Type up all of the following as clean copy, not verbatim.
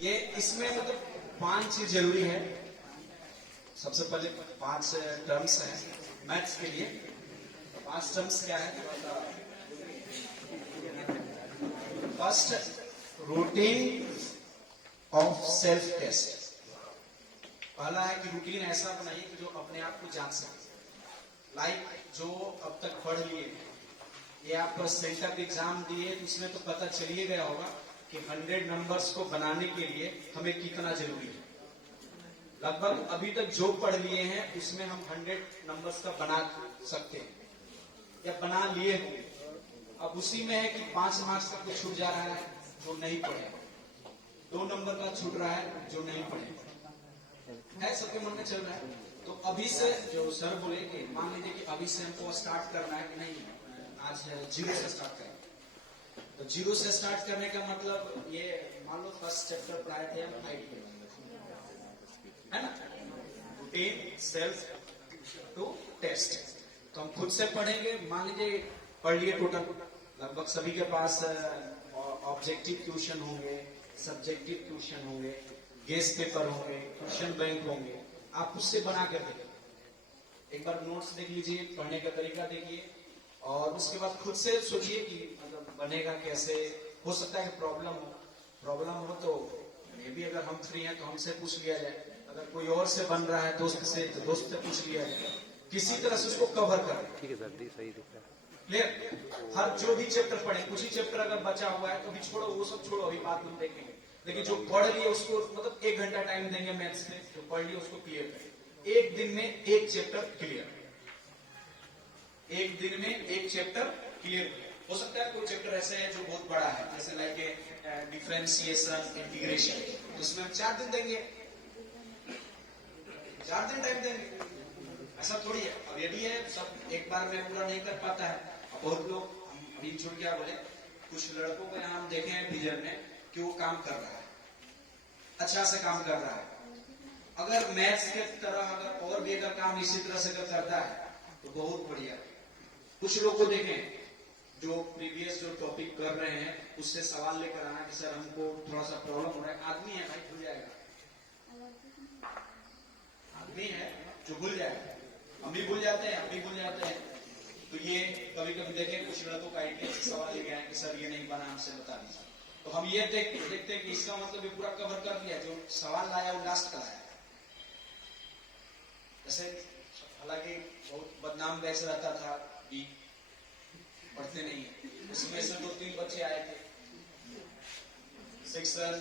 ये इसमें मतलब 5 चीज जरूरी है। सबसे पहले 5 टर्म्स हैं मैथ्स के लिए। 5 टर्म्स क्या है? First, routine of self test. पहला है कि रूटीन ऐसा बनाइए कि जो अपने आप को जान सके। लाइक जो अब तक पढ़ लिए, ये आप सेंटअप एग्जाम दिए तो उसमें तो पता चलिए गया होगा कि 100 नंबर्स को बनाने के लिए हमें कितना जरूरी है। लगभग अभी तक जो पढ़ लिए हैं उसमें हम 100 नंबर्स का बना सकते हैं या बना लिए होंगे। अब उसी में है कि 5 मार्क्स का कुछ छूट जा रहा है जो नहीं पढ़े, 2 नंबर का छूट रहा है जो नहीं पढ़े, है सबके मन में चल रहा है। तो अभी से जो सर बोले कि मान लीजिए कि अभी से हमको स्टार्ट करना है कि नहीं, आज 0 से स्टार्ट करें। तो 0 से स्टार्ट करने का मतलब ये मान लो फर्स्ट चैप्टर पढ़ाए थे हम आईटी, है ना, रूटीन सेल्फ टू टेस्ट। तो हम खुद से पढ़ेंगे। मान लीजिए पढ़ लिए टोटल, लगभग सभी के पास ऑब्जेक्टिव क्वेश्चन होंगे, सब्जेक्टिव क्वेश्चन होंगे, गेस पेपर होंगे, क्वेश्चन बैंक होंगे। आप उससे बना कर देखिए, एक बार नोट्स देख लीजिए, पढ़ने का तरीका देखिए और उसके बाद खुद से सोचिए कि मतलब बनेगा कैसे। हो सकता है कि प्रॉब्लम हो तो मे भी अगर हम फ्री हैं तो हमसे पूछ लिया जाए, अगर कोई और से बन रहा है दोस्त से तो दोस्त से पूछ लिया जाए, किसी तरह से उसको कवर करें। ठीक है सर, सही दिख रहा है। क्लियर? हर जो भी चैप्टर पढ़े, कुछ ही चैप्टर अगर बचा हुआ है तो भी छोड़ो, वो सब छोड़ो, अभी बात हम देखेंगे। लेकिन जो पढ़ लिए उसको मतलब 1 घंटा टाइम देंगे मैथ्स में, जो पढ़ लिए उसको क्लियर करें। एक दिन में 1 चैप्टर क्लियर, एक दिन में 1 चैप्टर क्लियर। हो सकता है कोई चैप्टर ऐसे है जो बहुत बड़ा है, जैसे लाइक डिफरेंशिएशन, इंटीग्रेशन, तो उसमें हम 4 दिन देंगे, 4 दिन टाइम देंगे। ऐसा थोड़ी है। अब ये भी है सब एक बार में पूरा नहीं कर पाता है। अब बहुत लोग, अभी छोड़ क्या बोले, कुछ लड़कों को यहाँ हम देखे हैं फिजर में कि वो काम कर रहा है, अच्छा से काम कर रहा है। अगर मैथ्स के तरह अगर और भी अगर काम इसी तरह से करता है तो बहुत बढ़िया। कुछ लोग को देखें जो प्रीवियस जो टॉपिक कर रहे हैं उससे सवाल लेकर आना कि सर हमको थोड़ा सा प्रॉब्लम हो रहा है। आदमी है भाई, भूल जाएगा, आदमी है जो भूल जाएगा। हम भी भूल जाते हैं, आप भी भूल जाते हैं। तो ये कभी कभी देखें कुछ लड़कों का आईटीआई से सवाल लेके आए कि सर ये नहीं बना, हमसे बता दीजिए। तो हम ये देखते हैं कि इसका मतलब ये पूरा कवर कर दिया, जो सवाल लाया वो लास्ट का लाया। जैसे हालांकि बहुत बदनाम बैच रहता था, भी पढ़ते नहीं है, उसमें से 2-3 बच्चे आए थे, सेक्शन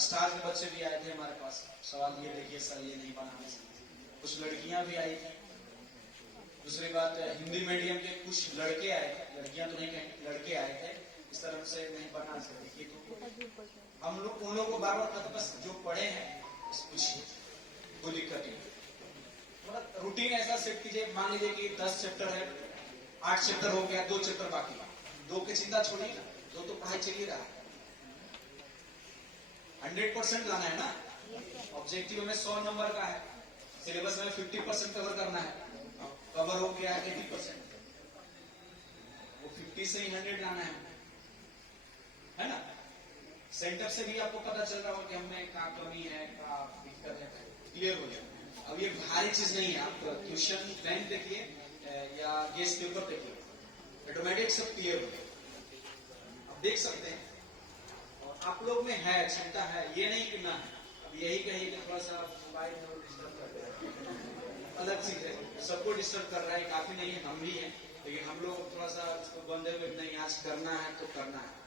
स्टार के बच्चे भी आए थे हमारे पास। सवाल ये देखिए सर ये नहीं बना। कुछ लड़कियां भी आई थी। दूसरी बात, हिंदी मीडियम के कुछ लड़के आए थे, लड़कियां तो नहीं कहेंगे, लड़के आए थे। इस तरह से नहीं बना सकते तो हम लोग उन लोगों को बार बार बस जो पढ़े हैं पूछिए, कोई दिक्कत नहीं। मतलब रूटीन ऐसा सेट कीजिए, मान लीजिए कि 10 चैप्टर है, 8 चैप्टर हो गया, 2 चैप्टर बाकी, 2 की चिंता छोड़िए ना, 2 तो पढ़ाई चल ही रहा है। 100% लाना है ना। ऑब्जेक्टिव में 100 नंबर का है, सिलेबस में 50% कवर करना है, कवर हो गया 80%, वो 50 से ही 100 लाना है ना। सेंटर से भी आपको पता चल रहा हो कि हमें क्या कमी है, क्या दिक्कत है, क्लियर हो जाए। अब ये भारी चीज नहीं है। आप क्वेश्चन बैंक देखिए या गेस पेपर देखिए, ऑटोमेटिक सब क्लियर हो जाए, आप देख सकते हैं। और आप लोग में है क्षमता है, ये नहीं कि ना। अब यही कहिए कि थोड़ा सा मोबाइल में डिस्टर्ब कर रहा है, अलग चीज है, सबको डिस्टर्ब कर रहा है, काफी नहीं है, हम भी हैं। लेकिन हम लोग थोड़ा सा इसको बंद है, नहीं आज करना है तो करना है।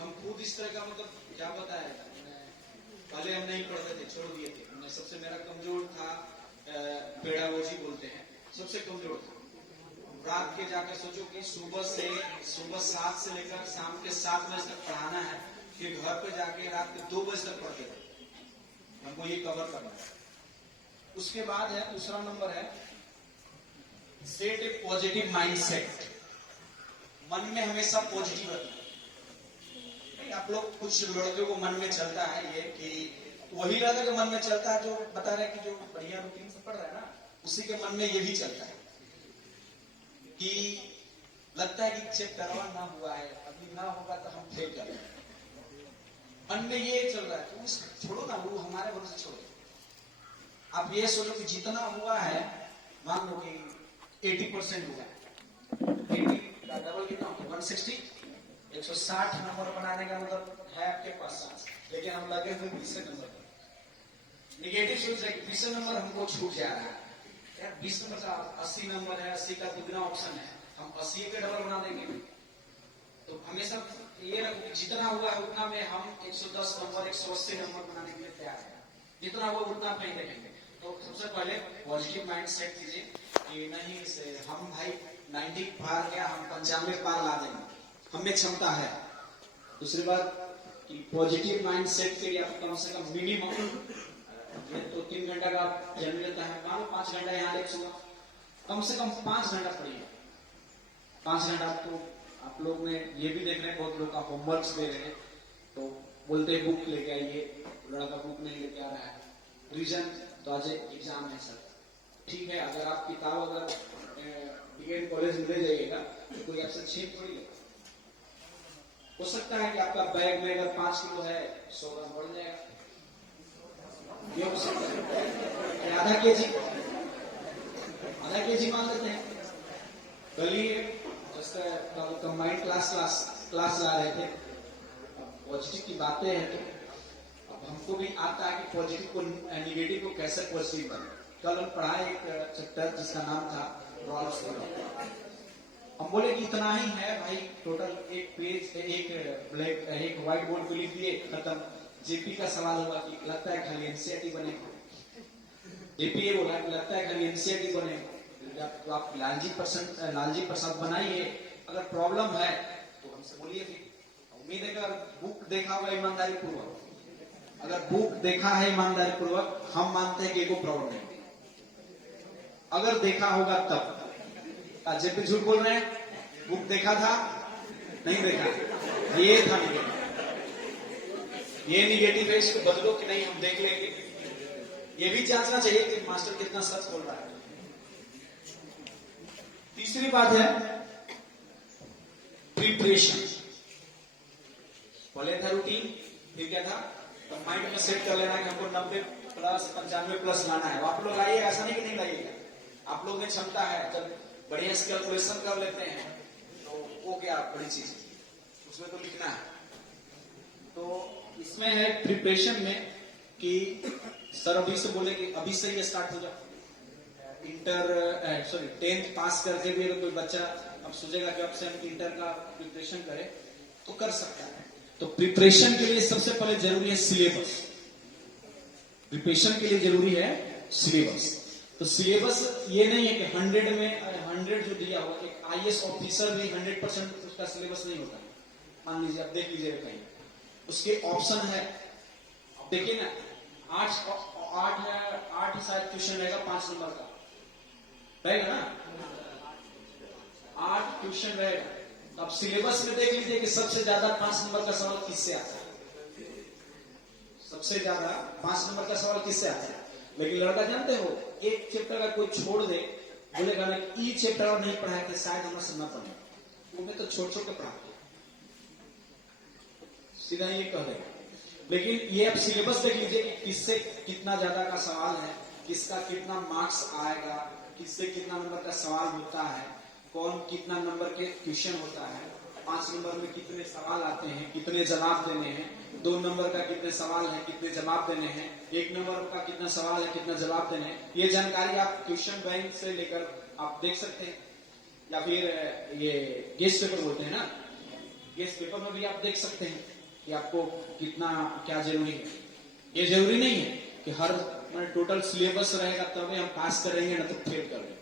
हम खुद इस तरह का मतलब क्या बताया, पहले हम नहीं पढ़ते थे, छोड़ दिए थे। हमने सबसे मेरा कमजोर था पेडागोजी बोलते हैं, सबसे कमजोर था। रात के जाकर सोचो कि सुबह 7 से लेकर शाम के 7 बजे तक पढ़ाना है, फिर घर पे जाके रात के 2 बजे तक पढ़ते थे। हमको ये कवर करना है। उसके बाद है दूसरा नंबर है सेट ए पॉजिटिव माइंडसेट। मन में हमेशा पॉजिटिव रखना। आप लोग कुछ लड़कों को मन में चलता है ये कि वही लड़का के मन में चलता है जो बता रहे कि जो बढ़िया रूटीन से पढ़ रहा है ना, उसी के मन में ये भी चलता है कि लगता है कि चेक करवा ना हुआ है, अभी ना होगा तो हम फेल कर रहे हैं। अन्य ये चल रहा है, तो उसको छोड़ो ना, वो हमारे भरोसे छोड़ो। आप ये सोचो कि जितना हुआ है, मान लो कि 80% हुआ है, 80 का डबल कितना होगा 160। 160 नंबर बनाने का मतलब है आपके पास, लेकिन हम लगे हुए 20 नंबर पर। निगेटिव सोच है कि 20 नंबर हमको छूट जा रहा है यार, 20 नंबर का 80 नंबर है, 80 का दुगना ऑप्शन है, हम 80 के डबल बना देंगे। तो हमेशा ये रखो कि जितना हुआ है उतना में हम 110 नंबर 180 नंबर बनाने के लिए तैयार है, जितना हुआ उतना पे देखेंगे। तो सबसे पहले पॉजिटिव माइंड सेट कीजिए कि नहीं से हम भाई 90 पार गया, हम 95 पार ला देंगे, हमें क्षमता है। दूसरी बात कि पॉजिटिव माइंड सेट के लिए आप कम से कम मिनिमम तो 3 घंटा का जन्म लेता है, मान लो 5 घंटा यहाँ देख सुना, कम से कम 5 घंटा पढ़िए। 5 घंटा आपको, आप लोग ने ये भी देख रहे हैं बहुत लोग का होमवर्क दे रहे हैं, तो बोलते हैं बुक लेके आइए, लड़का बुक नहीं लेके आ रहा है, रीजन तो आज एग्जाम है सर। ठीक है, अगर आप किताब अगर बीएड कॉलेज में ले जाइएगा तो कोई आपसे छीन थोड़ी लेगा। हो सकता है कि आपका बैग में अगर 5 किलो है 100 ग्राम बढ़ जाएगा, ये हो सकता है आधा केजी मान लेते हैं। कल ही कंबाइंड क्लास ला रहे थे, पॉजिटिव की बातें हैं, तो अब हमको भी आता है कि पॉजिटिव को निगेटिव को कैसे पॉजिटिव बने। कल हम पढ़ाए एक चैप्टर जिसका नाम था रॉल्स लॉ। हम बोले कि इतना ही है भाई, टोटल एक पेज एक व्हाइट बोर्ड पे लिख दिए, खत्म। जेपी का सवाल हुआ कि लगता है खाली एनसीईआरटी बनेगा, जेपी ये बोला कि लगता है खाली एनसीईआरटी बनेगा, तो आप लालजी प्रसाद बनाइए। अगर प्रॉब्लम है तो हमसे बोलिए। उम्मीद है अगर बुक देखा होगा ईमानदारी पूर्वक, अगर बुक देखा है ईमानदारी पूर्वक, हम मानते हैं कि कोई प्रॉब्लम नहीं। अगर देखा होगा तब जेपी झूठ बोल रहे हैं, बुक देखा था नहीं देखा, ये था निगेटिव, ये निगेटिव है, इसको बदलो कि नहीं हम देख लेंगे। ये भी जांचना चाहिए कि मास्टर कितना सच बोल रहा है। तीसरी बात है प्रिपरेशन। पहले था रूटीन, फिर क्या था, तो माइंड में सेट कर लेना कि हमको 90 प्लस 95 प्लस लाना है। आप लोग आइए, ऐसा नहीं कि नहीं लाइएगा, आप लोग में क्षमता है, जब बढ़िया से कैलकुलेशन कर लेते हैं तो वो क्या बड़ी चीज, उसमें तो लिखना है। तो इसमें है प्रिपरेशन में कि सर अभी से बोले कि अभी से ही स्टार्ट हो जाओ। 10th पास करके भी अगर कोई बच्चा अब सोचेगा कि अब से हम इंटर का प्रिपरेशन करें तो कर सकता है। तो प्रिपरेशन के लिए सबसे पहले जरूरी है सिलेबस। प्रिपरेशन के लिए जरूरी है सिलेबस। तो सिलेबस ये नहीं है कि 100 में 100 जो दिया हुआ, एक आईएएस ऑफिसर भी 100% उसका सिलेबस नहीं होता। मान लीजिए आप देख लीजिएगा कहीं, उसके ऑप्शन है, अब देखिए ना, 8 शायद क्वेश्चन रहेगा 5 नंबर का, रहेगा ना, 8 क्वेश्चन रहेगा। अब सिलेबस में देख लीजिए कि सबसे ज्यादा 5 नंबर का सवाल किससे आता है, सबसे ज्यादा 5 नंबर का सवाल किससे आता है। लेकिन लड़का जानते हो, एक चैप्टर का कोई छोड़ दे, बोलेगा ना ई चैप्टर और नहीं पढ़ाए थे शायद हमरा से न पढ़े, वो मैं तो छोड़ के पढ़ाते, सीधा ये कह देगा। लेकिन ये आप सिलेबस देख लीजिए कि किससे कितना ज्यादा का सवाल है, किसका कितना मार्क्स आएगा, किससे कितना नंबर का सवाल होता है, कौन कितना नंबर के क्वेश्चन होता है, 5 नंबर में कितने सवाल आते हैं, कितने जवाब देने हैं, 2 नंबर का कितने सवाल है, कितने जवाब देने हैं, 1 नंबर का कितना सवाल है, कितना जवाब देने हैं। ये जानकारी आप क्वेश्चन बैंक से लेकर आप देख सकते हैं, या फिर ये गेस्ट पेपर बोलते हैं ना, गेस्ट पेपर में भी आप देख सकते हैं कि आपको कितना क्या जरूरी है। ये जरूरी नहीं है कि हर टोटल सिलेबस रहेगा तभी हम पास करेंगे, ना तो फेल करेंगे।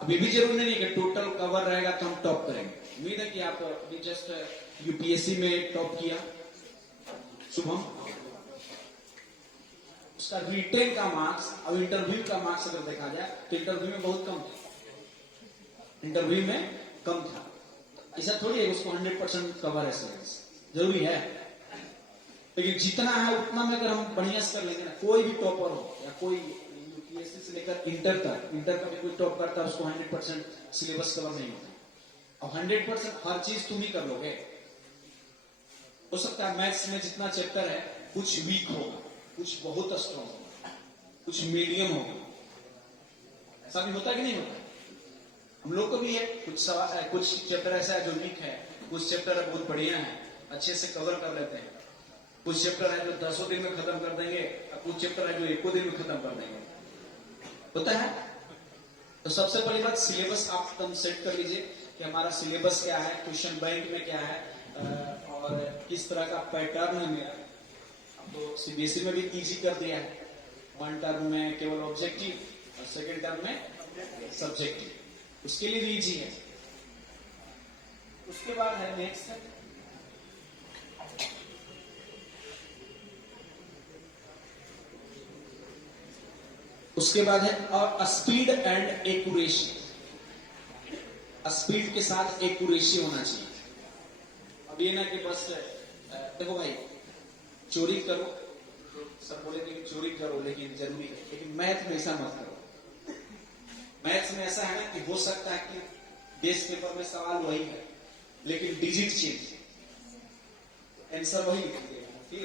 अभी भी जरूरी नहीं है कि टोटल कवर रहेगा तो हम टॉप करेंगे। उम्मीद है कि आप अभी जस्ट यूपीएससी में टॉप किया शुभम, उसका रिटेन का मार्क्स, अब इंटरव्यू का मार्क्स अगर देखा जाए तो इंटरव्यू में बहुत कम था, इंटरव्यू में कम था। ऐसा थोड़ी है उसको 100% कवर है सिलेबस, जरूरी है। लेकिन जितना है उतना में अगर हम बढ़िया से कर लेंगे ना, कोई भी टॉपर हो या कोई यूपीएससी से लेकर इंटर तक, इंटर का भी कोई टॉप करता है उसको 100% सिलेबस कवर नहीं होता। अब 100% हर चीज तुम ही कर लोगे, हो सकता है मैथ्स में जितना चैप्टर है कुछ वीक होगा, कुछ बहुत स्ट्रॉन्ग होगा, कुछ मीडियम होगा। ऐसा भी होता है कि नहीं होता? हम लोग को भी है कुछ सवाल, कुछ चैप्टर ऐसा है जो वीक है, कुछ चैप्टर बहुत बढ़िया है, अच्छे से कवर कर लेते हैं। कुछ चैप्टर है जो 10 दिन में खत्म कर देंगे और कुछ चैप्टर है जो 1 दिन में खत्म कर देंगे। होता है। तो सबसे पहली बात सिलेबस आप एकदम सेट कर लीजिए कि हमारा सिलेबस क्या है, क्वेश्चन बैंक में क्या है और किस तरह का पैटर्न है मेरा। अब तो सीबीएसई में भी इजी कर दिया है, 1 टर्म में केवल ऑब्जेक्टिव और सेकेंड टर्म में सब्जेक्टिव, उसके लिए भी इजी है। उसके बाद है नेक्स्ट, उसके बाद है स्पीड एंड एक्यूरेसी। स्पीड के साथ एक्यूरेसी होना चाहिए। अब ये ना कि बस देखो भाई चोरी करो, सब बोलेंगे कि चोरी करो लेकिन जरूरी है, लेकिन मैथ में ऐसा मत करो। मैथ्स में ऐसा है ना कि हो सकता है कि बेस पेपर में सवाल वही है लेकिन डिजिट चेंज, आंसर वही लिख दिया, फिर